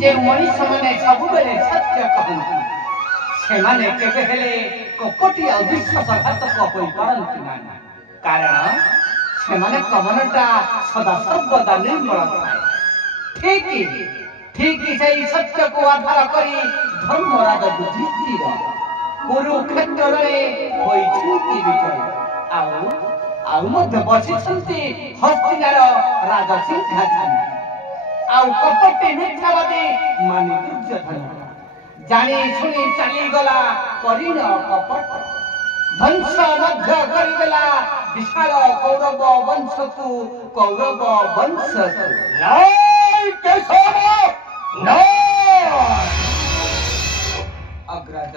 जे मनीष माने सब बेले सत्य कहନ୍ତି ସେମାନେ କେବେ ହେଲେ କପଟି ଆଉ ବିଶ୍ୱାସଘାତକ ହୋଇପାରନ୍ତି ନାହିଁ କାରଣ ସେମାନେ କମନଟା ସଦା ସର୍ବଦା ନିର୍ମଳ ଥାଏ ଠିକ ସେଇ ସତ୍ୟକୁ ଆଧାର କରି ଧର୍ମରାଜ ଯୁଧିଷ୍ଠିର କୁରୁକ୍ଷେତ୍ରରେ ହୋଇଛନ୍ତି ବିଜୟ ଆଉ ମଧ୍ୟ ବସିଛନ୍ତି ହସ୍ତିନାର ରାଜସିଂହାସନ ଆଉ କପଟି ମିଥ୍ୟାବାଦୀ ମାନେ ଦୁର୍ଯ୍ୟୋଧନ ଜାଣି ଶୁଣି ଚାଲିଗଲା କରିନ କପଟ ଧ୍ୱଂସ ମଧ୍ୟ କରିଦେଲା ବିଶାଳ କୌରବ ବଂଶକୁ ଅଗ୍ରଜ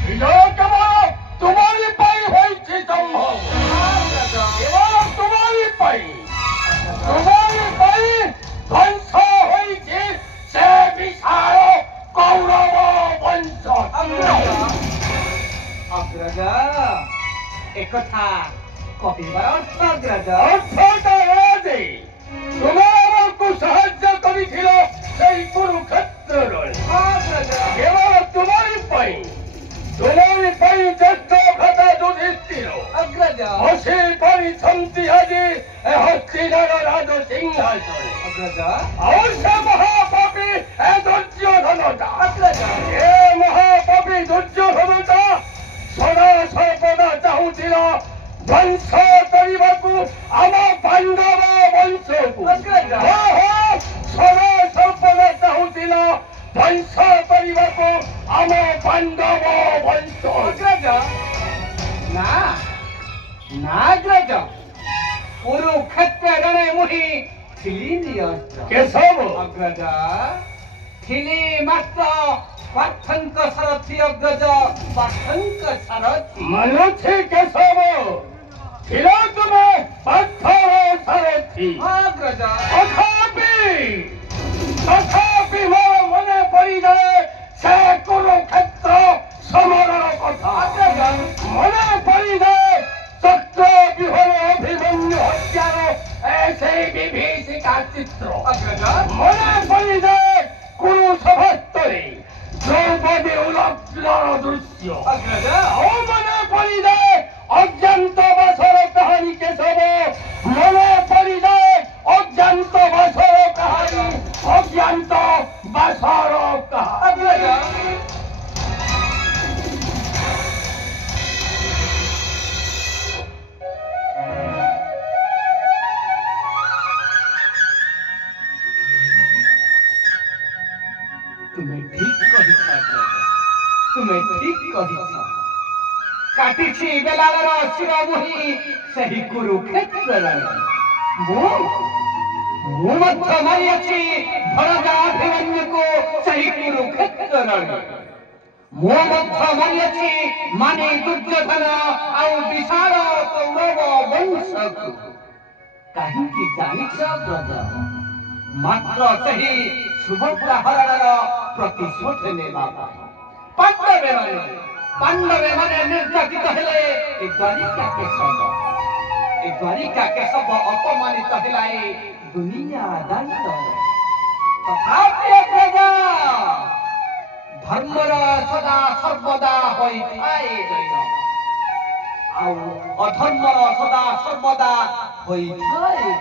विजय केवल तुम्हारी पाई होई थी संभव केवल तुम्हारी पाई ध्वंस होई थी से विशाल कौरव वंश अग्रज एक कथा कपिवर अर्थ अग्रज अर्थात तुम्हारे साहाय्य करिथिलो सेई कुरुक्षेत्र केवल तुम्हारी पाई ज्येष्ठ भ्राता युधिष्ठिर अग्रज हसी परिछन्ति आदि हस्तिनार राजसिंहासन अग्रज और से महापापी दुर्योधनता अग्रज ए महापापी दुर्योधनता सदा सर्वदा चाहुथिल ध्वंस କରିବାକୁ ଆମ ପାଣ୍ଡବ ବଂଶକୁ ସଦା ସର୍ବଦା ଚାହୁଁଥିଲ ଧ୍ୱଂସ କରିବାକୁ ଆମ ପାଣ୍ଡବ ବଂଶ ନା ଅଗ୍ରଜ କୁରୁକ୍ଷେତ୍ର ରଣେ ମୁହିଁ ଥିଲି କେଶବ ଅଗ୍ରଜ ଥିଲି ମାତ୍ର ପାର୍ଥଙ୍କ ସାରଥି ଅଗ୍ରଜ ପାର୍ଥଙ୍କ ସାରଥି ମନୁଛି କେଶବ ଥିଲ ତୁମେ ପାର୍ଥର ସାରଥି ଅଗ୍ରଜ ତଥାପି ମୋର ମନେ ପଡ଼ିଯାଏ ସେ କୁରୁକ୍ଷେତ୍ର ସମରର କଥା ମନେ ପଡ଼ିଯାଏ ଚକ୍ର ବିହର ଅଭିମନ୍ୟୁ ହତ୍ୟାର ସେଇ ବିଭୀଷିକା ଚିତ୍ର ମନେ ପଡ଼ିଯାଏ କୁରୁ ସଭାସ୍ଥଳୀ ଦ୍ରୌପଦୀ ଉଲଗ୍ନର ଦୃଶ୍ୟ ଆଉ ମନେ ପଡ଼ିଯାଏ ଅଜ୍ଞାତବାସର କାହାଣୀ କେଶବ ମନେ ପଡ଼ିଯାଏ ଅଜ୍ଞାତବାସର କାହାଣୀ ଅଜ୍ଞାତବାସର କାହାଣୀ ତୁମେ ଠିକ କହିଛ କାଟିଛି ବେଲାଳର ଶିର ମୁହିଁ ସେହି କୁରୁକ୍ଷେତ୍ରରେ ମୁଁ ମଧ୍ୟ ମାରିଅଛି ଭରଜା ଅଭିମନ୍ୟୁକୁ ସେହି କୁରୁକ୍ଷେତ୍ରରେ ମୁଁ ମଧ୍ୟ ମାରିଅଛି ମାନେ ଦୁର୍ଯ୍ୟୋଧନ ଆଉ ବିଶାଳ କୌରବ ବଂଶକୁ କାହିଁକି ଜାଣିଛ ବ୍ରଜ ମାତ୍ର ସେହି ସୁଭଦ୍ରା ହରଣର ପ୍ରତିଶୋଧ ନେବା ପାଣ୍ଡବେ ମାନେ ନିର୍ଯାତିତ ହେଲେ ଏ ଦ୍ୱାରିକା କେଶବ ଅପମାନିତ ହେଲା ଏ ଦୁନିଆ ଦାଣ୍ଡରେ ତଥାପି ଧର୍ମର ସଦା ସର୍ବଦା ହୋଇଥାଏ ଜୟ ଆଉ ଅଧର୍ମର ସଦା ସର୍ବଦା ହୋଇଥାଏ